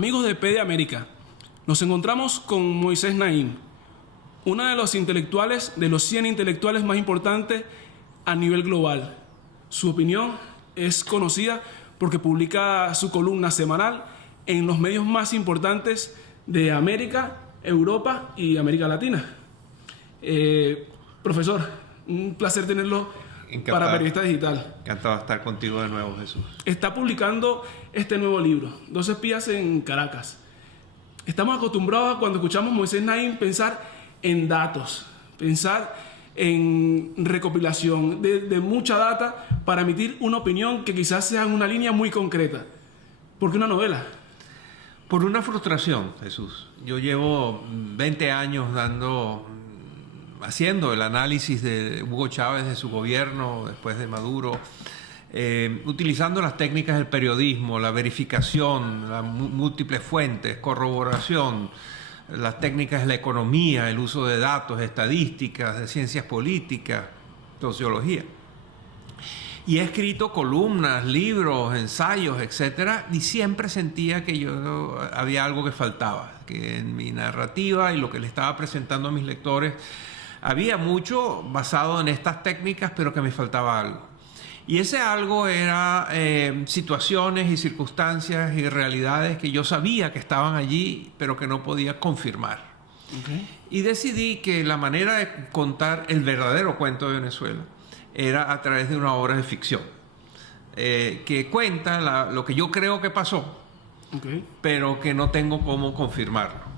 Amigos de P de América, nos encontramos con Moisés Naim, uno de los intelectuales, de los 100 intelectuales más importantes a nivel global. Su opinión es conocida porque publica su columna semanal en los medios más importantes de América, Europa y América Latina. Profesor, un placer tenerlo para Periodista Digital. Encantado de estar contigo de nuevo, Jesús. Está publicando este nuevo libro, Dos espías en Caracas. Estamos acostumbrados cuando escuchamos a Moisés Naim pensar en datos, pensar en recopilación de mucha data para emitir una opinión que quizás sea en una línea muy concreta. ¿Por qué una novela? Por una frustración, Jesús. Yo llevo 20 años haciendo el análisis de Hugo Chávez, de su gobierno, después de Maduro, utilizando las técnicas del periodismo, la verificación, las múltiples fuentes, corroboración, las técnicas de la economía, el uso de datos, estadísticas, de ciencias políticas, sociología. Y he escrito columnas, libros, ensayos, etcétera, y siempre sentía que había algo que faltaba, que en mi narrativa y lo que le estaba presentando a mis lectores había mucho basado en estas técnicas, pero que me faltaba algo. Y ese algo era situaciones y circunstancias y realidades que yo sabía que estaban allí, pero que no podía confirmar. Okay. Y decidí que la manera de contar el verdadero cuento de Venezuela era a través de una obra de ficción, que cuenta lo que yo creo que pasó, okay, pero que no tengo cómo confirmarlo.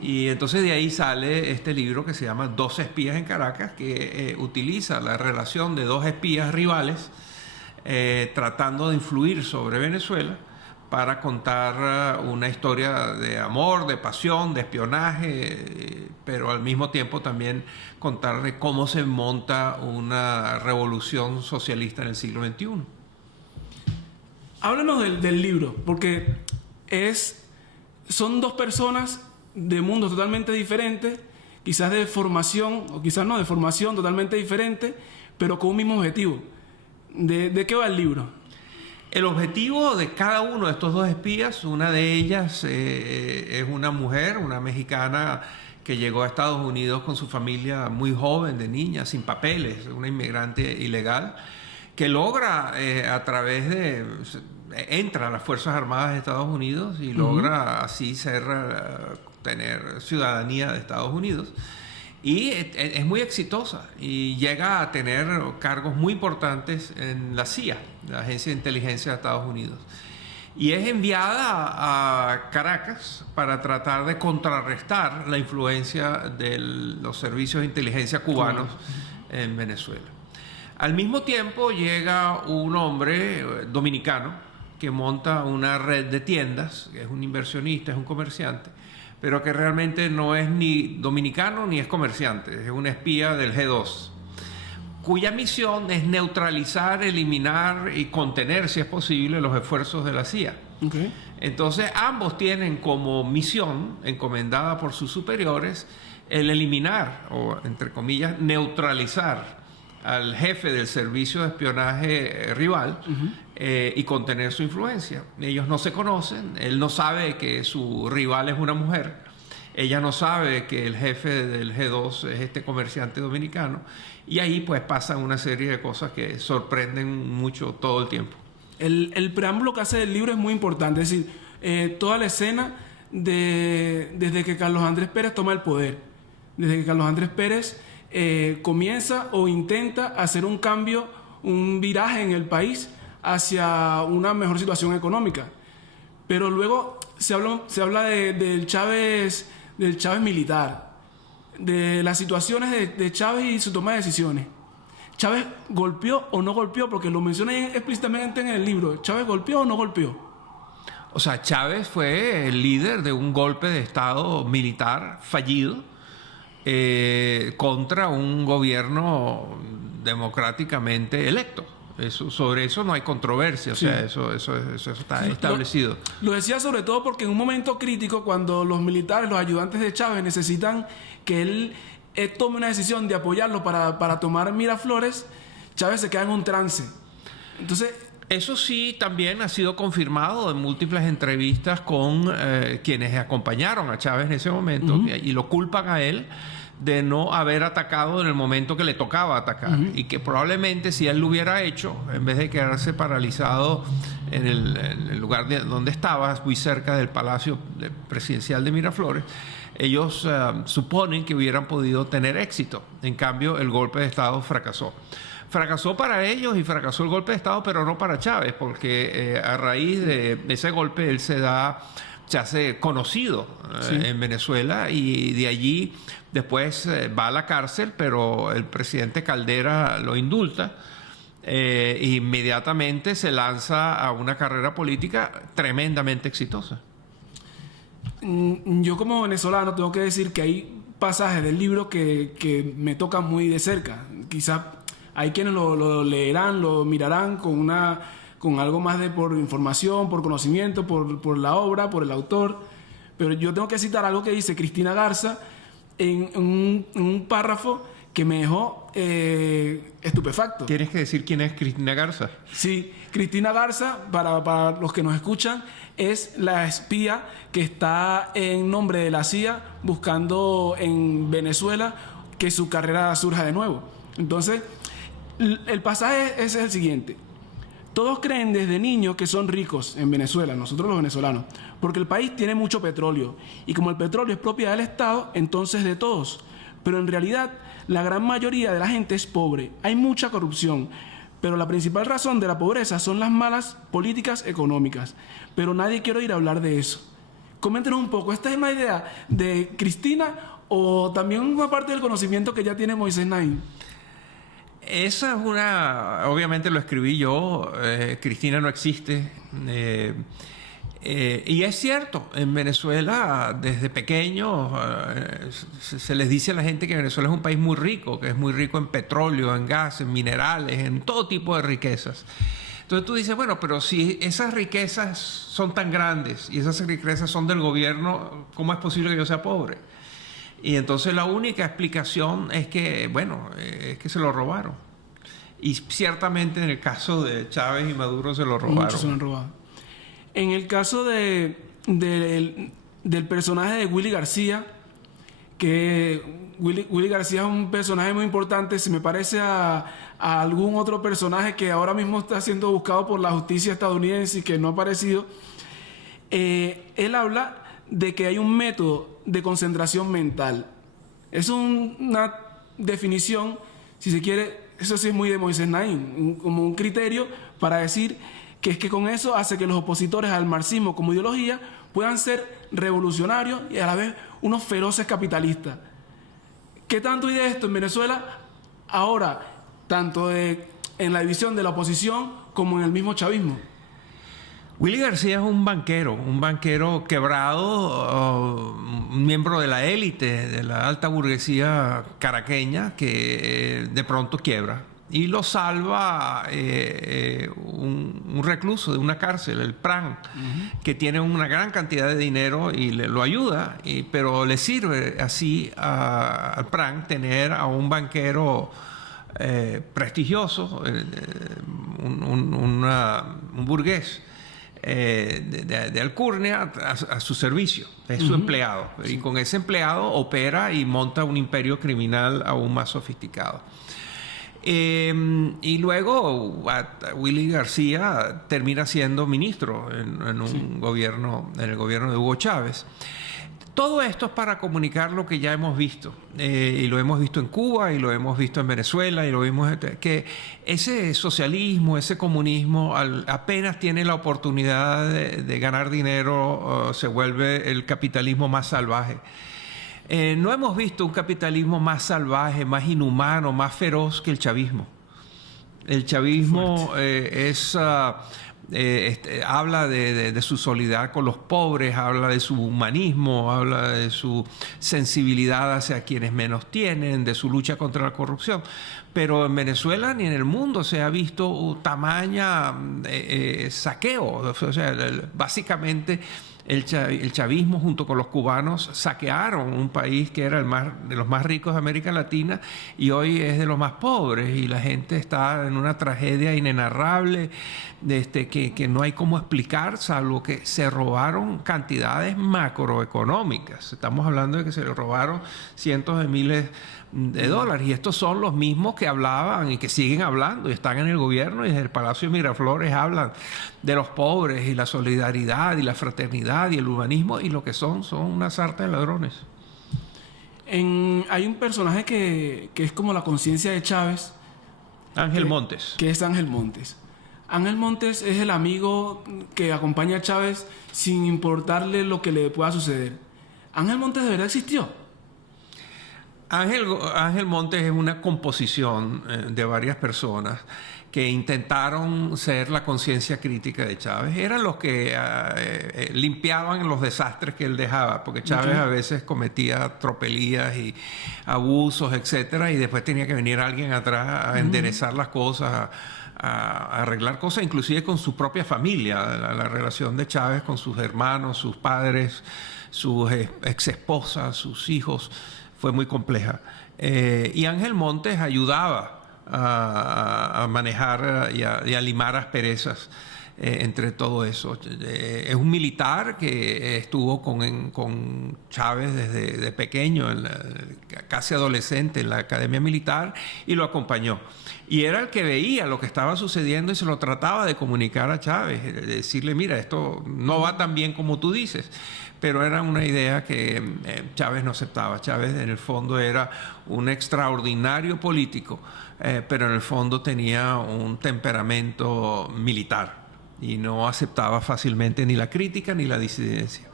Y entonces de ahí sale este libro que se llama Dos espías en Caracas, que utiliza la relación de dos espías rivales tratando de influir sobre Venezuela para contar una historia de amor, de pasión, de espionaje, pero al mismo tiempo también contar cómo se monta una revolución socialista en el siglo XXI. Háblanos del libro, porque son dos personas de mundos totalmente diferentes, quizás de formación, o quizás no, de formación totalmente diferente, pero con un mismo objetivo. ¿De qué va el libro? El objetivo de cada uno de estos dos espías, una de ellas es una mujer, una mexicana que llegó a Estados Unidos con su familia muy joven, de niña, sin papeles, una inmigrante ilegal, que logra entra a las Fuerzas Armadas de Estados Unidos y logra así tener ciudadanía de Estados Unidos. Y es muy exitosa y llega a tener cargos muy importantes en la CIA, la Agencia de Inteligencia de Estados Unidos. Y es enviada a Caracas para tratar de contrarrestar la influencia de los servicios de inteligencia cubanos en Venezuela. Al mismo tiempo llega un hombre dominicano que monta una red de tiendas, que es un inversionista, es un comerciante, pero que realmente no es ni dominicano ni es comerciante, es un espía del G2, cuya misión es neutralizar, eliminar y contener, si es posible, los esfuerzos de la CIA. Okay. Entonces, ambos tienen como misión, encomendada por sus superiores, el eliminar, o entre comillas, neutralizar al jefe del servicio de espionaje rival y contener su influencia. Ellos no se conocen, él no sabe que su rival es una mujer, ella no sabe que el jefe del G2 es este comerciante dominicano, y ahí pues pasan una serie de cosas que sorprenden mucho todo el tiempo. El preámbulo que hace el libro es muy importante, es decir, toda la escena desde que Carlos Andrés Pérez toma el poder, desde que Carlos Andrés Pérez comienza o intenta hacer un cambio, un viraje en el país hacia una mejor situación económica. Pero luego se habla del Chávez militar, de las situaciones de Chávez y su toma de decisiones. ¿Chávez golpeó o no golpeó? Porque lo menciona explícitamente en el libro. ¿Chávez golpeó o no golpeó? O sea, Chávez fue el líder de un golpe de Estado militar fallido contra un gobierno democráticamente electo. Sobre eso no hay controversia, sí. O sea, eso está establecido. Lo decía sobre todo porque en un momento crítico, cuando los militares, los ayudantes de Chávez necesitan que él tome una decisión de apoyarlo para tomar Miraflores, Chávez se queda en un trance. Entonces, Eso sí, también ha sido confirmado en múltiples entrevistas con quienes acompañaron a Chávez en ese momento y lo culpan a él de no haber atacado en el momento que le tocaba atacar y que probablemente si él lo hubiera hecho, en vez de quedarse paralizado en el lugar donde estaba, muy cerca del Palacio Presidencial de Miraflores, ellos suponen que hubieran podido tener éxito. En cambio, el golpe de Estado fracasó. Fracasó para ellos y fracasó el golpe de Estado, pero no para Chávez, porque a raíz de ese golpe él se hace conocido en Venezuela y de allí después va a la cárcel, pero el presidente Caldera lo indulta e inmediatamente se lanza a una carrera política tremendamente exitosa. Yo como venezolano tengo que decir que hay pasajes del libro que me tocan muy de cerca. Quizás hay quienes lo leerán, lo mirarán con algo más por información, por conocimiento, por la obra, por el autor. Pero yo tengo que citar algo que dice Cristina Garza en un párrafo que me dejó estupefacto. ¿Tienes que decir quién es Cristina Garza? Sí, Cristina Garza, para los que nos escuchan, es la espía que está en nombre de la CIA buscando en Venezuela que su carrera surja de nuevo. Entonces, el pasaje es el siguiente. Todos creen desde niños que son ricos en Venezuela, nosotros los venezolanos, porque el país tiene mucho petróleo y como el petróleo es propiedad del Estado, entonces de todos. Pero en realidad la gran mayoría de la gente es pobre, hay mucha corrupción, pero la principal razón de la pobreza son las malas políticas económicas. Pero nadie quiere oír hablar de eso. Coméntenos un poco, ¿esta es una idea de Cristina o también una parte del conocimiento que ya tiene Moisés Naim? Esa es obviamente lo escribí yo, Cristina no existe. Y es cierto, en Venezuela desde pequeños se les dice a la gente que Venezuela es un país muy rico, que es muy rico en petróleo, en gas, en minerales, en todo tipo de riquezas. Entonces tú dices, bueno, pero si esas riquezas son tan grandes y esas riquezas son del gobierno, ¿cómo es posible que yo sea pobre? Y entonces la única explicación es que, bueno, es que se lo robaron. Y ciertamente en el caso de Chávez y Maduro se lo robaron. Muchos se lo han robado. En el caso del personaje de Willy García, que Willy García es un personaje muy importante, se me parece a algún otro personaje que ahora mismo está siendo buscado por la justicia estadounidense y que no ha aparecido. Él habla de que hay un método de concentración mental. Es una definición, si se quiere, eso sí es muy de Moisés Naim, como un criterio para decir que es que con eso hace que los opositores al marxismo como ideología puedan ser revolucionarios y a la vez unos feroces capitalistas. ¿Qué tanto hay de esto en Venezuela ahora, tanto en la división de la oposición como en el mismo chavismo? Willy García es un banquero quebrado, un miembro de la élite, de la alta burguesía caraqueña que de pronto quiebra. Y lo salva un recluso de una cárcel, el PRAN, que tiene una gran cantidad de dinero y lo ayuda, pero le sirve así al PRAN tener a un banquero prestigioso, un burgués de alcurnia a su servicio, es su empleado. Sí. Y con ese empleado opera y monta un imperio criminal aún más sofisticado. Y luego Willy García termina siendo ministro en el gobierno de Hugo Chávez. Todo esto es para comunicar lo que ya hemos visto, y lo hemos visto en Cuba, y lo hemos visto en Venezuela, y lo vimos que ese socialismo, ese comunismo, apenas tiene la oportunidad de ganar dinero, se vuelve el capitalismo más salvaje. No hemos visto un capitalismo más salvaje, más inhumano, más feroz que el chavismo. El chavismo habla de su solidaridad con los pobres, habla de su humanismo, habla de su sensibilidad hacia quienes menos tienen, de su lucha contra la corrupción. Pero en Venezuela ni en el mundo se ha visto tamaña saqueo. O sea, básicamente el chavismo junto con los cubanos saquearon un país que era de los más ricos de América Latina y hoy es de los más pobres, y la gente está en una tragedia inenarrable que no hay cómo explicar, salvo que se robaron cantidades macroeconómicas. Estamos hablando de que se le robaron cientos de miles de dólares, y estos son los mismos que hablaban y que siguen hablando y están en el gobierno, y desde el Palacio de Miraflores hablan de los pobres y la solidaridad y la fraternidad y el humanismo, y lo que son una sarta de ladrones. Hay un personaje que es como la conciencia de Chávez. Ángel Montes. Que es Ángel Montes. Ángel Montes es el amigo que acompaña a Chávez sin importarle lo que le pueda suceder. ¿Ángel Montes de verdad existió? Ángel Montes es una composición de varias personas que intentaron ser la conciencia crítica de Chávez. Eran los que limpiaban los desastres que él dejaba, porque Chávez a veces cometía tropelías y abusos, etcétera, y después tenía que venir alguien atrás a enderezar las cosas, a arreglar cosas, inclusive con su propia familia. La relación de Chávez con sus hermanos, sus padres, sus exesposas, sus hijos, fue muy compleja. Y Ángel Montes ayudaba a manejar y a limar asperezas entre todo eso. Es un militar que estuvo con Chávez desde pequeño, casi adolescente, en la academia militar, y lo acompañó. Y era el que veía lo que estaba sucediendo y se lo trataba de comunicar a Chávez, de decirle, mira, esto no va tan bien como tú dices. Pero era una idea que Chávez no aceptaba. Chávez en el fondo era un extraordinario político, pero en el fondo tenía un temperamento militar y no aceptaba fácilmente ni la crítica ni la disidencia.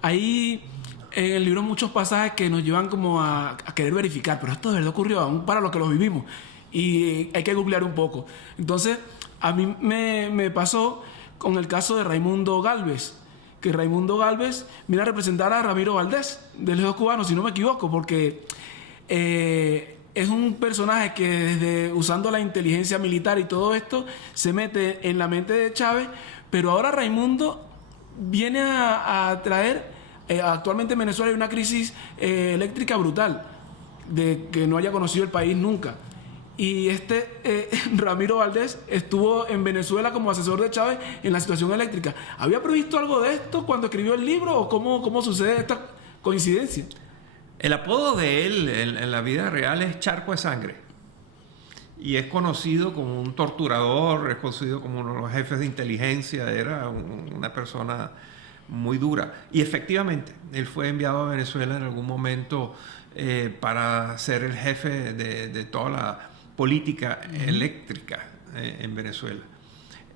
Hay en el libro muchos pasajes que nos llevan como a querer verificar, pero esto de verdad ocurrió, aún para los que lo vivimos, y hay que googlear un poco. Entonces, a mí me pasó con el caso de Raimundo Gálvez, que Raimundo Gálvez viene a representar a Ramiro Valdés, del Ejército Cubano, si no me equivoco, porque es un personaje que desde usando la inteligencia militar y todo esto, se mete en la mente de Chávez, pero ahora Raimundo viene a traer, actualmente en Venezuela hay una crisis eléctrica brutal, de que no haya conocido el país nunca. Y Ramiro Valdés estuvo en Venezuela como asesor de Chávez en la situación eléctrica. ¿Había previsto algo de esto cuando escribió el libro o cómo sucede esta coincidencia? El apodo de él en la vida real es Charco de Sangre. Y es conocido como un torturador, es conocido como uno de los jefes de inteligencia, era una persona muy dura. Y efectivamente, él fue enviado a Venezuela en algún momento para ser el jefe de toda la política eléctrica en Venezuela.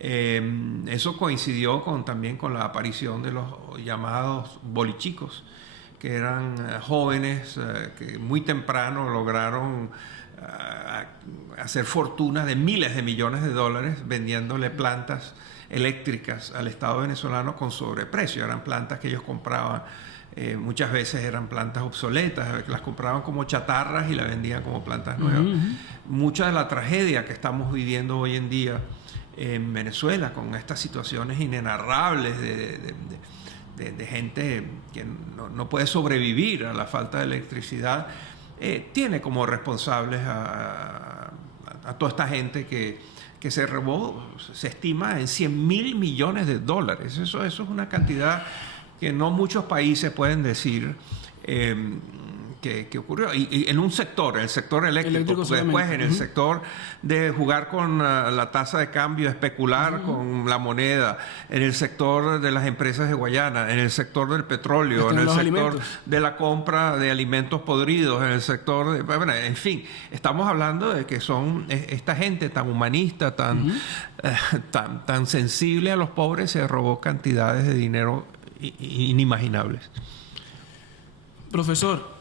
Eso coincidió también con la aparición de los llamados bolichicos, que eran jóvenes que muy temprano lograron hacer fortunas de miles de millones de dólares vendiéndole plantas eléctricas al Estado venezolano con sobreprecio. Eran plantas que ellos compraban. Muchas veces eran plantas obsoletas, las compraban como chatarras y las vendían como plantas nuevas. Mucha de la tragedia que estamos viviendo hoy en día en Venezuela, con estas situaciones inenarrables de gente que no puede sobrevivir a la falta de electricidad, tiene como responsables a toda esta gente que se robó, se estima en 100.000 millones de dólares. Eso es una cantidad que no muchos países pueden decir que ocurrió. Y en un sector, en el sector eléctrico después en el sector de jugar con la tasa de cambio, especular con la moneda, en el sector de las empresas de Guayana, en el sector del petróleo, en el sector alimentos, de la compra de alimentos podridos, en el sector de... Bueno, en fin, estamos hablando de que son esta gente tan humanista, tan sensible a los pobres, se robó cantidades de dinero inimaginables. Profesor,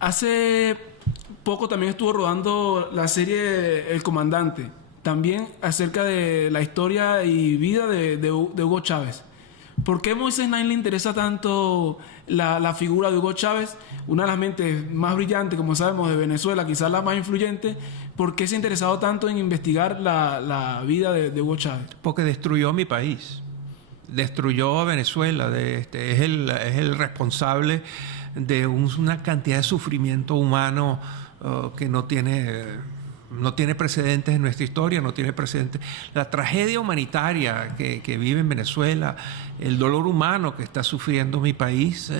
hace poco también estuvo rodando la serie El Comandante, también acerca de la historia y vida de Hugo Chávez. ¿Por qué Moisés Naim le interesa tanto la figura de Hugo Chávez, una de las mentes más brillantes, como sabemos, de Venezuela, quizás la más influyente? ¿Por qué se ha interesado tanto en investigar la vida de Hugo Chávez? Porque destruyó mi país. destruyó a Venezuela, es el responsable de una cantidad de sufrimiento humano que no tiene precedentes en nuestra historia, no tiene precedentes. La tragedia humanitaria que vive en Venezuela, el dolor humano que está sufriendo mi país,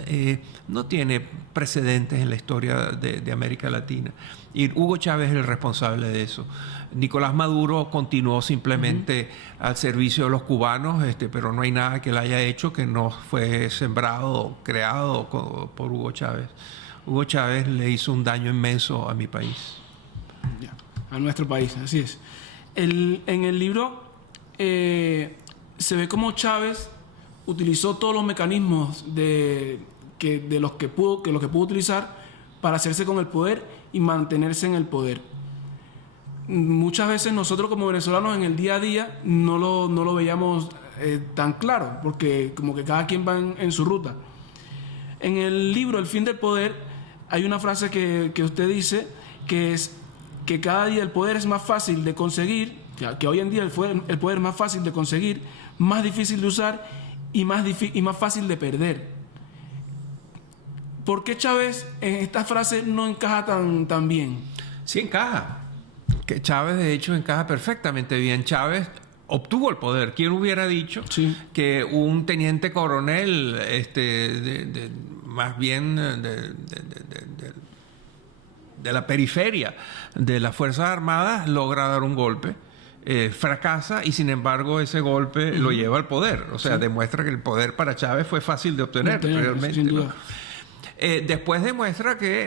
no tiene precedentes en la historia de América Latina. Y Hugo Chávez es el responsable de eso. Nicolás Maduro continuó simplemente al servicio de los cubanos, pero no hay nada que él haya hecho que no fue sembrado, creado por Hugo Chávez. Hugo Chávez le hizo un daño inmenso a mi país. Ya, a nuestro país, así es. En el libro se ve cómo Chávez utilizó todos los mecanismos de los que pudo utilizar para hacerse con el poder y mantenerse en el poder. Muchas veces nosotros como venezolanos en el día a día no lo veíamos tan claro, porque como que cada quien va en su ruta. En el libro El fin del poder hay una frase que usted dice, que es que cada día el poder es más fácil de conseguir, que hoy en día el poder es más fácil de conseguir, más difícil de usar y más fácil de perder. ¿Por qué Chávez en esta frase no encaja tan bien? Sí encaja. Que Chávez, de hecho, encaja perfectamente bien. Chávez obtuvo el poder. ¿Quién hubiera dicho que un teniente coronel, más bien de la periferia de las Fuerzas Armadas, logra dar un golpe, fracasa y sin embargo ese golpe lo lleva al poder? O sea, demuestra que el poder para Chávez fue fácil de obtener realmente, sin duda. ¿no? Después demuestra que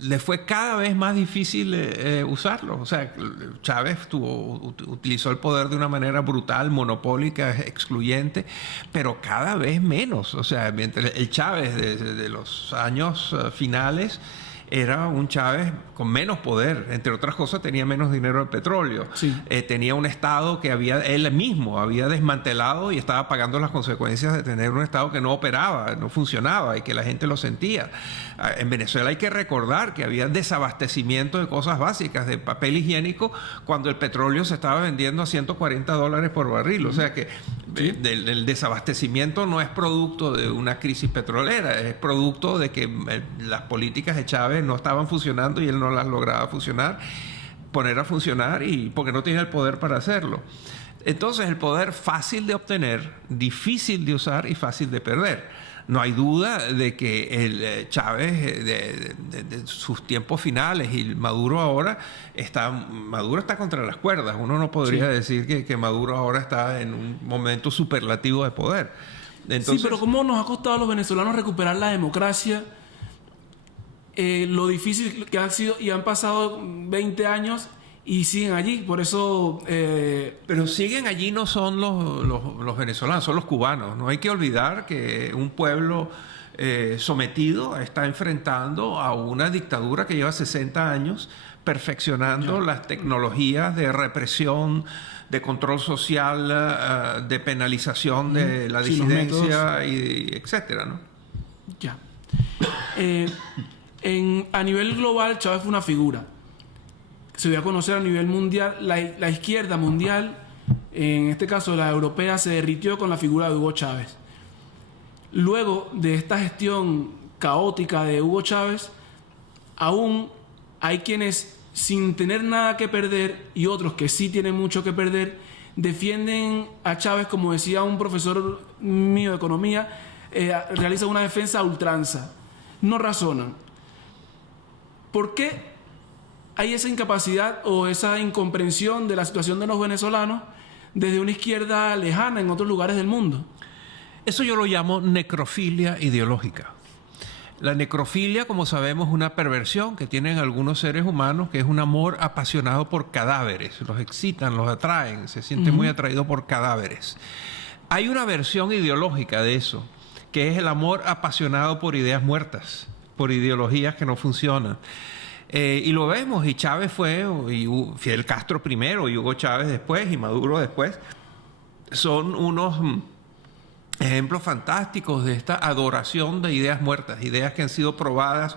le fue cada vez más difícil usarlo. O sea, Chávez utilizó el poder de una manera brutal, monopólica, excluyente, pero cada vez menos. O sea, mientras el Chávez de los años finales era un Chávez con menos poder. Entre otras cosas, tenía menos dinero del petróleo. Sí. Tenía un Estado que él mismo había desmantelado y estaba pagando las consecuencias de tener un Estado que no operaba, no funcionaba y que la gente lo sentía. En Venezuela hay que recordar que había desabastecimiento de cosas básicas, de papel higiénico, cuando el petróleo se estaba vendiendo a $140 por barril. O sea que el desabastecimiento no es producto de una crisis petrolera, es producto de que las políticas de Chávez no estaban funcionando y él no las lograba poner a funcionar y porque no tenía el poder para hacerlo. Entonces el poder fácil de obtener, difícil de usar y fácil de perder. No hay duda de que el Chávez de sus tiempos finales y Maduro ahora Maduro está contra las cuerdas. Uno no podría decir que Maduro ahora está en un momento superlativo de poder. Entonces, sí, pero ¿cómo nos ha costado a los venezolanos recuperar la democracia? Lo difícil que ha sido, y han pasado 20 años y siguen allí, por eso... Pero siguen allí no son los venezolanos, son los cubanos. No hay que olvidar que un pueblo sometido está enfrentando a una dictadura que lleva 60 años perfeccionando las tecnologías de represión, de control social, de penalización de la disidencia, y etcétera, ¿no? Ya. A nivel global, Chávez fue una figura. Se dio a conocer a nivel mundial. La izquierda mundial, en este caso la europea, se derritió con la figura de Hugo Chávez. Luego de esta gestión caótica de Hugo Chávez, aún hay quienes, sin tener nada que perder, y otros que sí tienen mucho que perder, defienden a Chávez, como decía un profesor mío de economía, realizan una defensa a ultranza. No razonan. ¿Por qué hay esa incapacidad o esa incomprensión de la situación de los venezolanos desde una izquierda lejana en otros lugares del mundo? Eso yo lo llamo necrofilia ideológica. La necrofilia, como sabemos, es una perversión que tienen algunos seres humanos, que es un amor apasionado por cadáveres. Los excitan, los atraen, se sienten muy atraídos por cadáveres. Hay una versión ideológica de eso, que es el amor apasionado por ideas muertas, por ideologías que no funcionan. Y lo vemos, y Chávez fue, y Fidel Castro primero, y Hugo Chávez después, y Maduro después. Son unos ejemplos fantásticos de esta adoración de ideas muertas, ideas que han sido probadas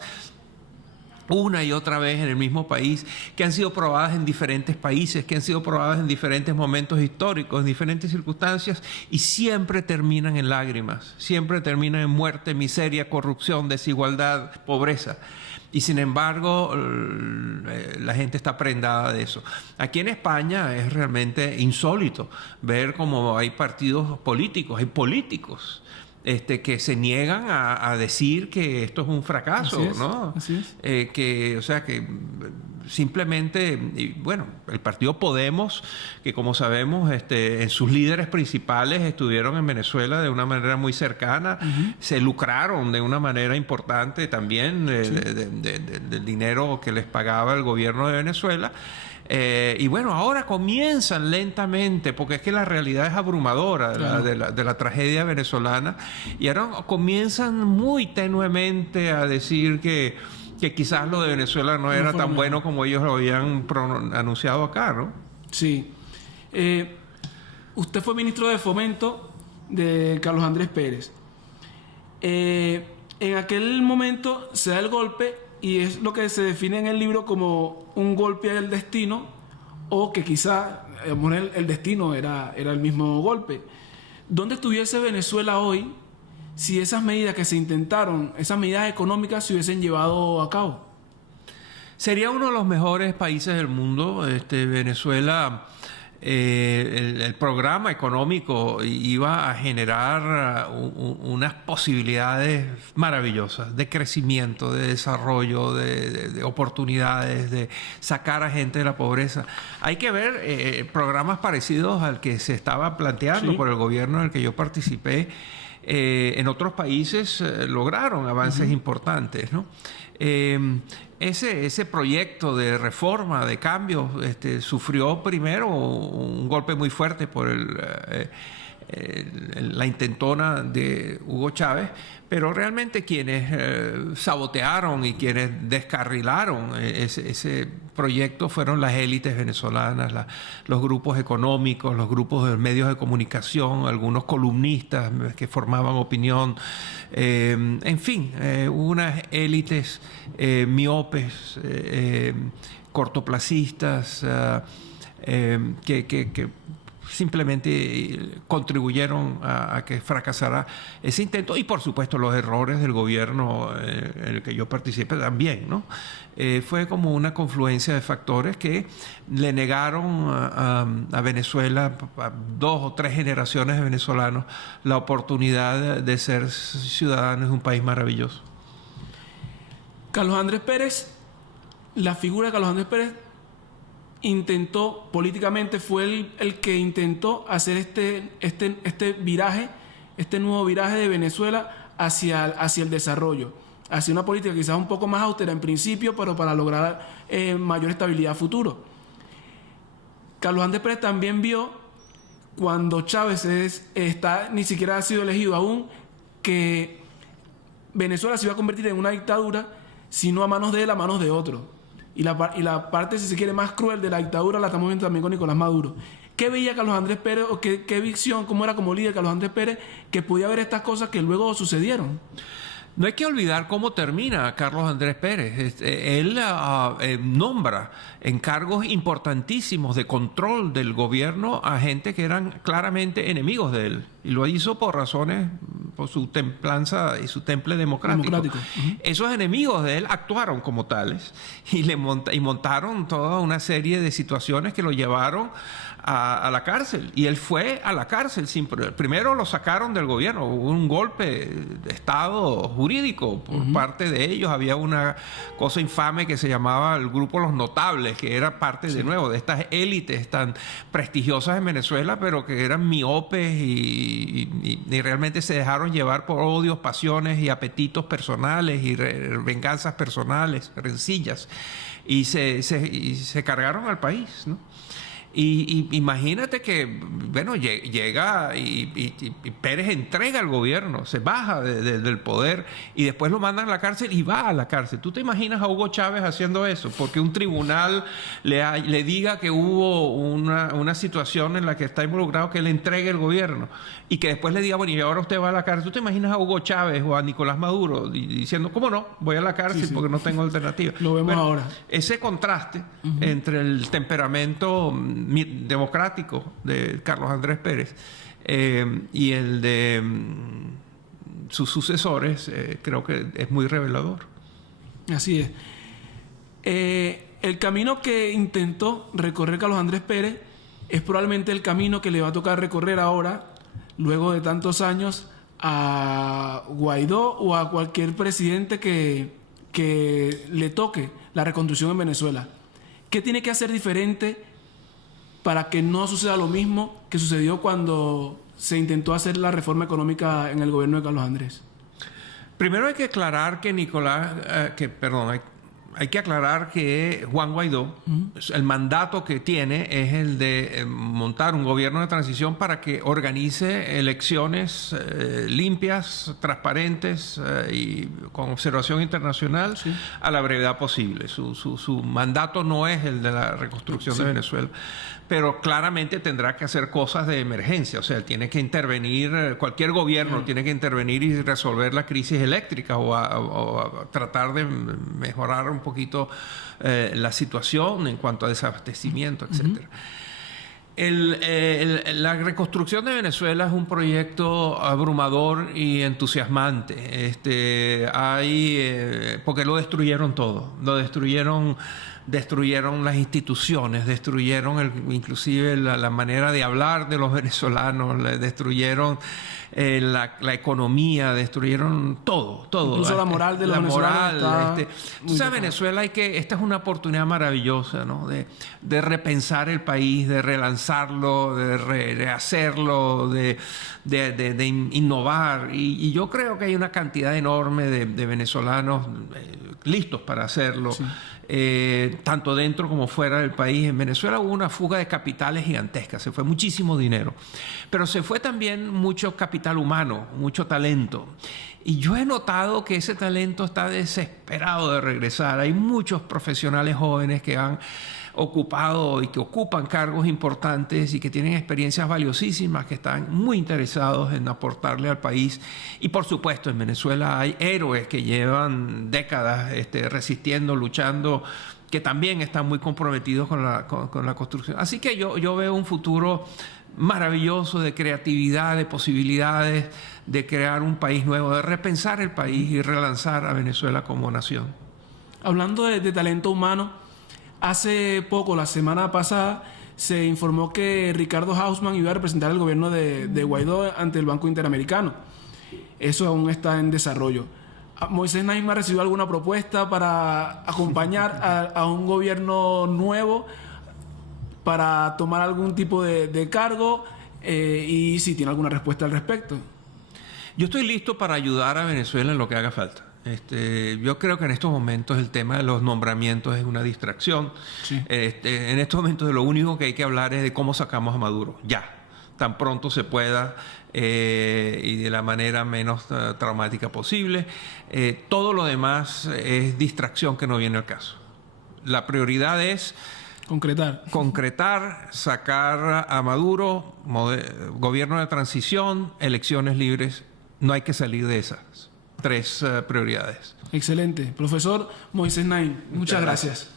una y otra vez en el mismo país, que han sido probadas en diferentes países, que han sido probadas en diferentes momentos históricos, en diferentes circunstancias, y siempre terminan en lágrimas, siempre terminan en muerte, miseria, corrupción, desigualdad, pobreza. Y sin embargo, la gente está prendada de eso. Aquí en España es realmente insólito ver cómo hay partidos políticos, hay políticos que se niegan a decir que esto es un fracaso, Así es, ¿no? así es. Que simplemente, y bueno, el partido Podemos, que como sabemos, en sus líderes principales estuvieron en Venezuela de una manera muy cercana, se lucraron de una manera importante también del dinero que les pagaba el gobierno de Venezuela. Y bueno, ahora comienzan lentamente, porque es que la realidad es abrumadora de la tragedia venezolana, y ahora comienzan muy tenuemente a decir que quizás lo de Venezuela no era tan bueno como ellos lo habían anunciado acá, ¿no? Sí. Usted fue ministro de Fomento de Carlos Andrés Pérez. En aquel momento se da el golpe, y es lo que se define en el libro como un golpe del destino, o que quizá el destino era el mismo golpe. ¿Dónde estuviese Venezuela hoy si esas medidas que se intentaron, esas medidas económicas, se hubiesen llevado a cabo? Sería uno de los mejores países del mundo. Venezuela, el programa económico iba a generar unas posibilidades maravillosas de crecimiento, de desarrollo, de oportunidades, de sacar a gente de la pobreza. Hay que ver programas parecidos al que se estaba planteando por el gobierno en el que yo participé. En otros países lograron avances importantes, ¿no? Ese proyecto de reforma, de cambio, sufrió primero un golpe muy fuerte por la intentona de Hugo Chávez, pero realmente quienes sabotearon y quienes descarrilaron ese proyecto fueron las élites venezolanas, los grupos económicos, los grupos de medios de comunicación, algunos columnistas que formaban opinión, en fin, unas élites miopes, cortoplacistas, que simplemente contribuyeron a que fracasara ese intento, y por supuesto los errores del gobierno en el que yo participé también, ¿no? Fue como una confluencia de factores que le negaron a Venezuela, a 2 o 3 generaciones de venezolanos, la oportunidad de ser ciudadanos de un país maravilloso. Carlos Andrés Pérez, la figura de Carlos Andrés Pérez intentó políticamente, fue el que intentó hacer este viraje, este nuevo viraje de Venezuela hacia el desarrollo, hacia una política quizás un poco más austera en principio, pero para lograr mayor estabilidad a futuro. Carlos Andrés Pérez también vio, cuando Chávez ni siquiera ha sido elegido aún, que Venezuela se iba a convertir en una dictadura, sino a manos de él, a manos de otro. Y la parte, si se quiere, más cruel de la dictadura la estamos viendo también con Nicolás Maduro. ¿Qué veía Carlos Andrés Pérez, o qué visión, cómo era como líder Carlos Andrés Pérez, que podía ver estas cosas que luego sucedieron? No hay que olvidar cómo termina Carlos Andrés Pérez. Él nombra en cargos importantísimos de control del gobierno a gente que eran claramente enemigos de él. Y lo hizo por su templanza y su temple democrático. Esos enemigos de él actuaron como tales y montaron toda una serie de situaciones que lo llevaron a la cárcel. Y él fue a la cárcel. Primero lo sacaron del gobierno. Hubo un golpe de Estado jurídico por parte de ellos. Había una cosa infame que se llamaba el Grupo Los Notables, que era parte de nuevo de estas élites tan prestigiosas en Venezuela, pero que eran miopes y realmente se dejaron llevar por odios, pasiones y apetitos personales y venganzas personales, rencillas, y se cargaron al país, ¿no? Y imagínate que, bueno, llega y Pérez entrega el gobierno, se baja del poder y después lo mandan a la cárcel y va a la cárcel. ¿Tú te imaginas a Hugo Chávez haciendo eso? Porque un tribunal le diga que hubo una situación en la que está involucrado, que le entregue el gobierno y que después le diga, bueno, y ahora usted va a la cárcel. ¿Tú te imaginas a Hugo Chávez o a Nicolás Maduro diciendo, ¿cómo no? Voy a la cárcel porque no tengo alternativa? Lo vemos ahora. Ese contraste entre el temperamento democrático de Carlos Andrés Pérez y el de sus sucesores, creo que es muy revelador. Así es. El camino que intentó recorrer Carlos Andrés Pérez es probablemente el camino que le va a tocar recorrer ahora, luego de tantos años, a Guaidó o a cualquier presidente que le toque la reconstrucción en Venezuela. ¿Qué tiene que hacer diferente para que no suceda lo mismo que sucedió cuando se intentó hacer la reforma económica en el gobierno de Carlos Andrés? Primero hay que aclarar que hay que aclarar que Juan Guaidó, el mandato que tiene es el de montar un gobierno de transición para que organice elecciones limpias, transparentes y con observación internacional a la brevedad posible. Su mandato no es el de la reconstrucción de Venezuela, pero claramente tendrá que hacer cosas de emergencia. O sea, tiene que intervenir, cualquier gobierno tiene que intervenir y resolver la crisis eléctrica o a tratar de mejorar un poquito la situación en cuanto a desabastecimiento, etcétera. La reconstrucción de Venezuela es un proyecto abrumador y entusiasmante. Porque lo destruyeron todo. Lo destruyeron las instituciones, destruyeron inclusive la manera de hablar de los venezolanos, destruyeron la economía, destruyeron todo. Incluso la moral de los venezolanos. Entonces, Venezuela esta es una oportunidad maravillosa, ¿no? De repensar el país, de relanzarlo, de rehacerlo, de innovar. Y yo creo que hay una cantidad enorme de venezolanos listos para hacerlo. Sí. Tanto dentro como fuera del país. En Venezuela hubo una fuga de capitales gigantesca, se fue muchísimo dinero, pero se fue también mucho capital humano, mucho talento. Y yo he notado que ese talento está desesperado de regresar. Hay muchos profesionales jóvenes que han ocupado y que ocupan cargos importantes y que tienen experiencias valiosísimas, que están muy interesados en aportarle al país. Y por supuesto, en Venezuela hay héroes que llevan décadas resistiendo, luchando, que también están muy comprometidos con la construcción. Así que yo veo un futuro maravilloso de creatividad, de posibilidades, de crear un país nuevo, de repensar el país y relanzar a Venezuela como nación. Hablando de talento humano, hace poco, la semana pasada, se informó que Ricardo Hausmann iba a representar el gobierno de Guaidó ante el Banco Interamericano. Eso aún está en desarrollo. ¿Moisés Naim ha recibido alguna propuesta para acompañar a un gobierno nuevo para tomar algún tipo de cargo? Y si tiene alguna respuesta al respecto. Yo estoy listo para ayudar a Venezuela en lo que haga falta. Yo creo que en estos momentos el tema de los nombramientos es una distracción. Sí. En estos momentos lo único que hay que hablar es de cómo sacamos a Maduro, ya, tan pronto se pueda y de la manera menos traumática posible. Todo lo demás es distracción que no viene al caso. La prioridad es concretar, sacar a Maduro, gobierno de transición, elecciones libres. No hay que salir de esas 3 prioridades. Excelente. Profesor Moisés Naim, muchas gracias.